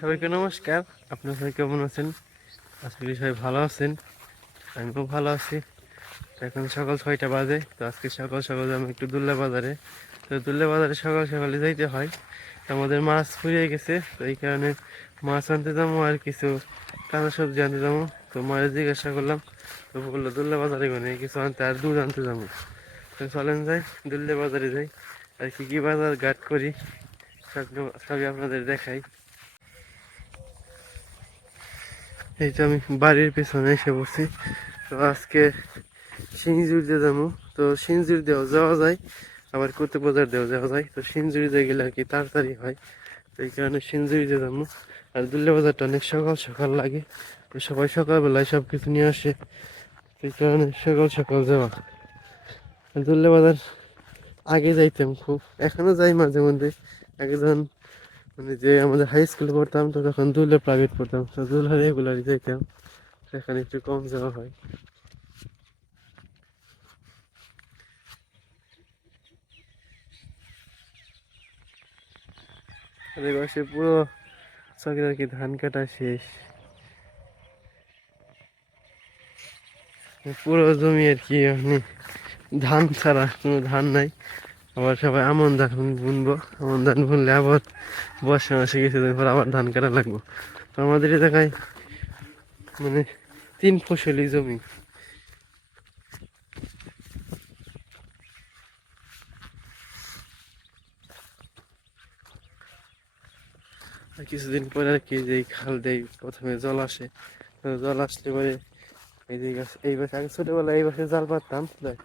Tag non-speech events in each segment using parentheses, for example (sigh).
সবাইকে নমস্কার। আপনার সবাই কেমন আছেন? আজকে সবাই ভালো আছেন। আমিও ভালো আছি। এখন সকাল ছয়টা বাজে, তো আজকে সকাল সকাল আমি একটু দুল্লা বাজারে। তো দুল্লা বাজারে সকাল সকালে যাইতে হয়। তো আমাদের মাছ ফুরিয়ে গেছে, তো এই কারণে মাছ আনতে যাব আর কিছু কাঁচা সবজি আনতে যাব। তো মায়ের জিজ্ঞাসা করলাম, তো বলল, দুল্লা বাজারে গনে কিছু আনতে আর দুধ আনতে যাব? তো চলেন যাই, দুল্লা বাজারে যাই। আর কি কি বাজার ঘাট করি সব সবই আপনাদের দেখাই। এই তো আমি বাড়ির পেছনে এসে বসছি তো আজকে সিঞ্জুরিতে যাব। তো সিঞ্জুরি দেওয়া যাওয়া যায়, আবার কুতুব বাজার দেওয়া যাওয়া যায়। তো সিঞ্জুরিতে গেলে আর কি তাড়াতাড়ি হয়। তো এই কারণে সিঞ্জুরিতে যাব। আর দুল্লে বাজারটা অনেক সকাল সকাল লাগে। তো সবাই সকালবেলায় সব কিছু নিয়ে আসে। তো এই কারণে সকাল সকাল যাওয়া। আর দুল্লে বাজার আগে যাইতাম খুব। এখনও যাই মাঝে মধ্যে। আগে যখন মানে যে আমাদের হাই স্কুলে পড়তাম, তো তখন দুলে প্রাইভেট পড়তাম। তো দুলে রেগুলারই যাইতাম সেখানে একটু কম যাওয়া হয়। এই পাশে পুরো চকের আর কি ধান কাটা শেষ। পুরো জমি আর কি মানে ধান ছাড়া কোনো ধান নাই। আবার সবাই আমন ধান বুনবো, আমন ধান বুনলে আবার বর্ষা মাসে কিছুদিন পর আবার ধান কাটা লাগবো। তো আমাদের এলাকায় মানে তিন ফসলি জমি। কিছুদিন পরে আর কি যে খাল দেয় প্রথমে জল আসে। জল আসলে পরে এই যে গাছ এই পাশে আগে ছোটবেলায় এই পাশে জাল পাততাম দেখ।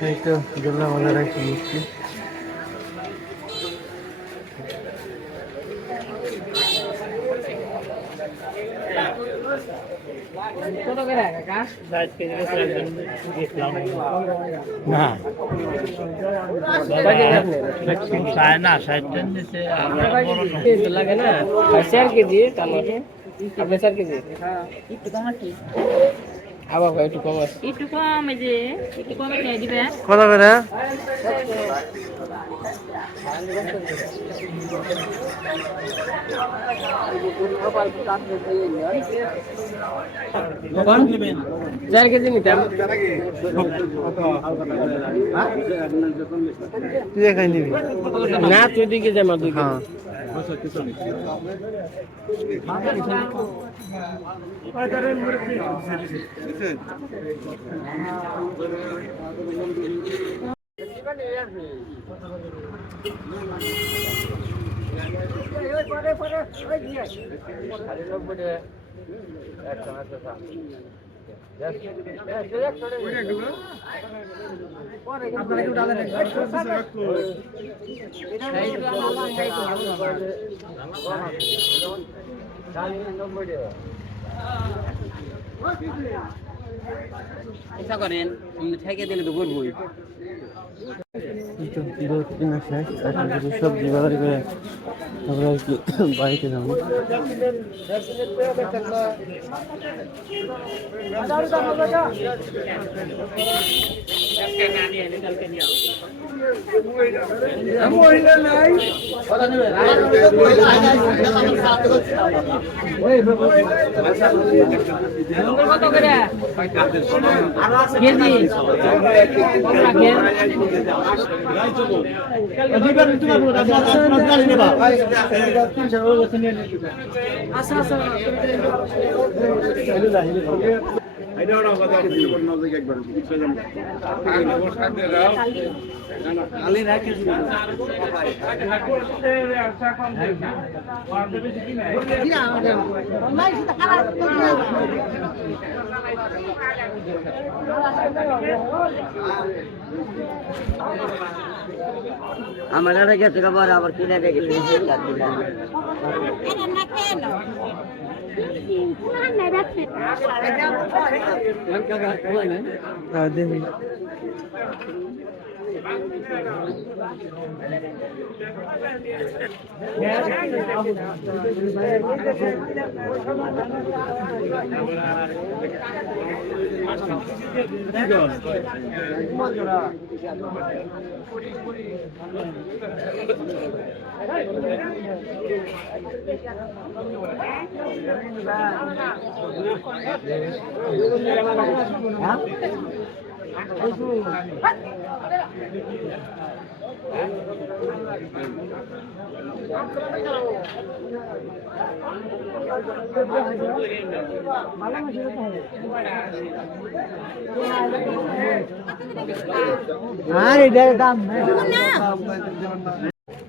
এই তো দুর্গা বাজার একটু মিষ্টি না চায় না ষাট টান দিছে আমরা বড় না। না আবার ভাই একটু কম আছে একটু কম এই যে একটু কমে খেয়ে দিবে কত করে চার কেজি নিতাম তুই নিবি। না তুই দুই কেজি আমার দুই হ্যাঁ কেজি চিন্তা করেন ঠেকে দিলে তো বলবই এই তো দুধ কিনা শেষ এখন কিছু সবজি বাজার করে আমরা আর কি বাড়িতে যাব কত করে কেজি আমার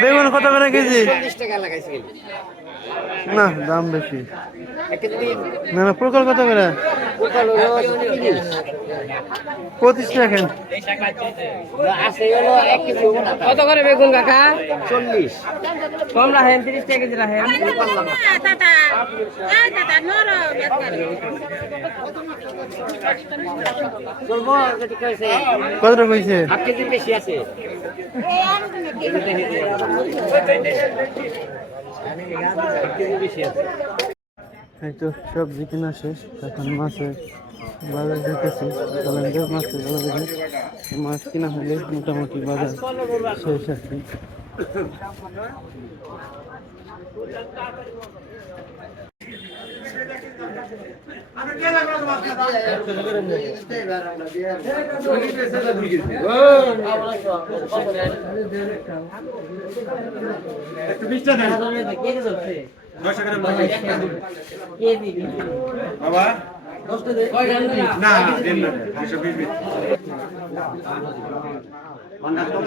বেগুন কত করে কেজি? না দাম বেশি। না না প্রকল কত করে? পঁচিশ টাকা কত করে বেগুন কাকা? চল্লিশ। কম রাখেন তিরিশ টাকা কেজি রাখেন। কত কইছে বেশি আছে। কেজি বেশি আছে। এই সবজি কিনা শেষ। এখন মাছের বাজার দেখতেছি। চলেন মাছের বাজার মাছ কিনা হলে মোটামুটি বাজার শেষ আর কি। এই না তিনশো টাকা উল্লেখ কত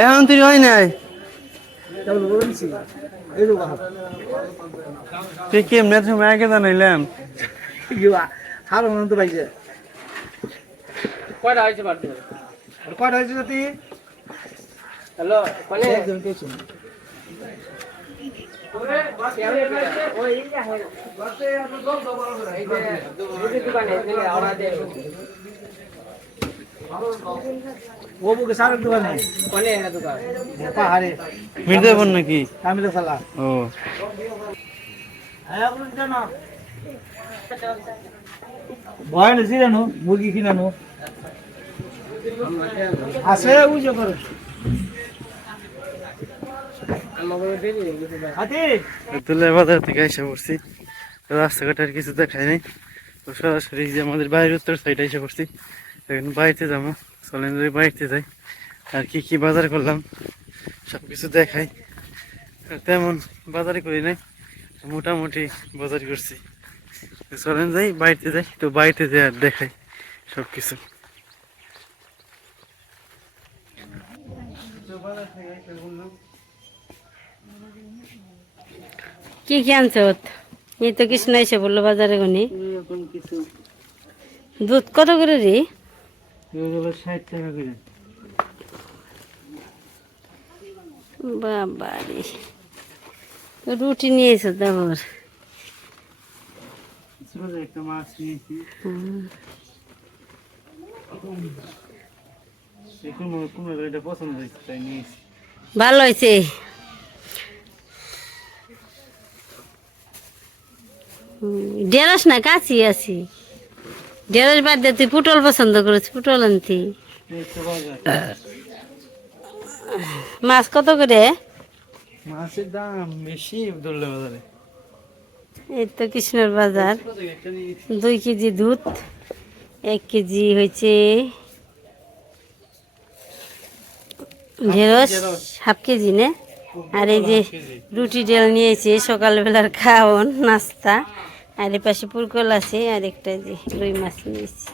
এখন তুই হয় নাই তুই কেমনে তুমি আগে জানাইলাম হার অনন্ত পাইছে কয়টা হয়েছে বাড়তে কয়টা হয়েছে যদি হ্যালো ও। ভয় না জিরানো মুরগি কিনানো আছে উজো করো তুলে বাজার থেকে এসে পড়ছি। রাস্তাঘাট আর কিছু দেখায় নাই। তো সরাসরি যে আমাদের বাড়ির উত্তর সাইডে এসে পড়ছি। এখন বাড়িতে যাব। চলেন যদি বাড়িতে যাই। আর কি কি বাজার করলাম সব কিছু দেখাই। আর তেমন বাজারে করি নাই মোটামুটি বাজার করছি। চলেন যাই বাড়িতে যাই তো বাড়িতে যাই আর দেখাই সব কিছু কি কি আনছো? এই তো কিছু নাই সে বলল বাজারে গনি। দুধ কত করে রে? ষাট টাকা করে। বাবা রে রুটি নিয়েছো তারপর একটা মাছ নিয়েছি। ভালো হয়েছে। ঢেঁড়স না কাছি আছি। ঢেঁড়স বাদ দিয়ে তুই পটল পছন্দ করিস পটল আনতি। মাছ কত করে? মাছের দাম বেশি বাজারে। এই তো কৃষ্ণর বাজার। দুই কেজি দুধ এক কেজি হয়েছে ঢেঁড়স হাফ কেজি নে? আর এই যে রুটি ডেল নিয়েছে সকালবেলার খাওয়ান নাস্তা। আর পাশে পুরকল আছে আর একটা যে রুই মাছ নিয়েছি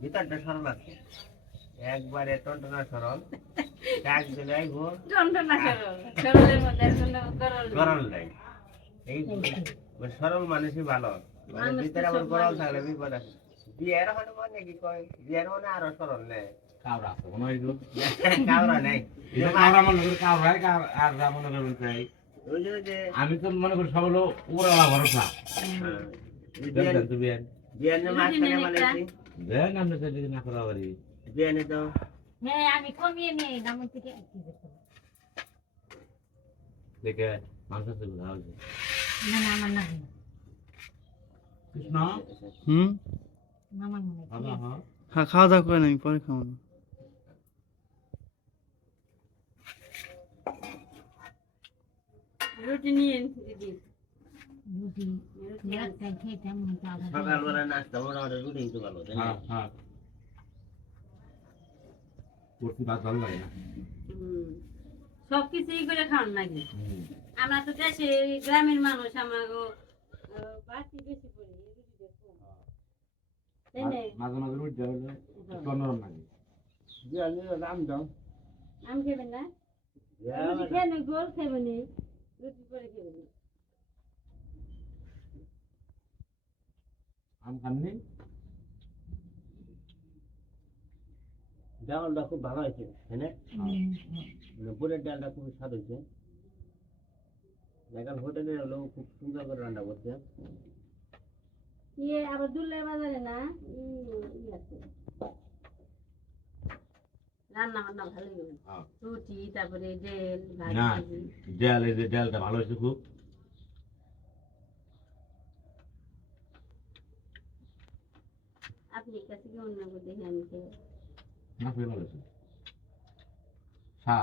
ভিতরটা সরল আছে। একবারে টনটনা সরল। নাই। এই মানে সরল মানুষই ভালো। মানে ভিতরে আবার গরল থাকলে বিপদ আছে। বিয়ের হলে মনে কি কয়? বিয়ের মনে আরও সরল নেই। আছে মনে হয় (laughs) কাউরা নেই। মনে করি কাবরা আর যা মনে করি তাই। ওই যে যে আমি তো মনে করি সব হলো ভরসা। তো দেন আপনি যদি না করা পারি বিয়ানে তো। হ্যাঁ আমি কমিয়ে নিই দাম থেকে দেখে মাংস তো ভালো না না আমার না কৃষ্ণ? হুম? আমার মনে ভালো হ্যাঁ। খাওয়া দাওয়া করে নাই পরে খাওয়ানো রুটি নিয়ে দিদি রুটি একটা খেতে মনে আবার সকালবেলা নাস্তা মোটামুটি রুটি তো ভালো তাই? হ্যাঁ হ্যাঁ। করতে ভাত ভালো লাগে না? সব কিছুই করে খাওয়ান নাকি আমরা তো দেশে গ্রামের মানুষ আমাকে বাড়তি বেশি করি রুটিটা কম। তাই না? মাঝে মাঝে রুটি দেওয়া হলে একটু অন্যরকম লাগে। আম খাবেন না? খেয়ে নেই গোল খাবেন না? রুটি পরে আম খাননি? ডালটা খুব ভালো হয়েছে তাই না? মানে পুরের ডালটা খুব স্বাদ হয়েছে। এখন হোটেলে হলেও খুব সুন্দর করে রান্না করছে। ইয়ে আবার দুলে বাজারে না? আছে। রান্না বান্না ভালোই হ্যাঁ। রুটি তারপরে ডেল না ডাল এই যে ডালটা ভালো হয়েছে খুব। আপনি কাছে কি অন্য করে দেখে আমি কে না ভালো হয়েছে। না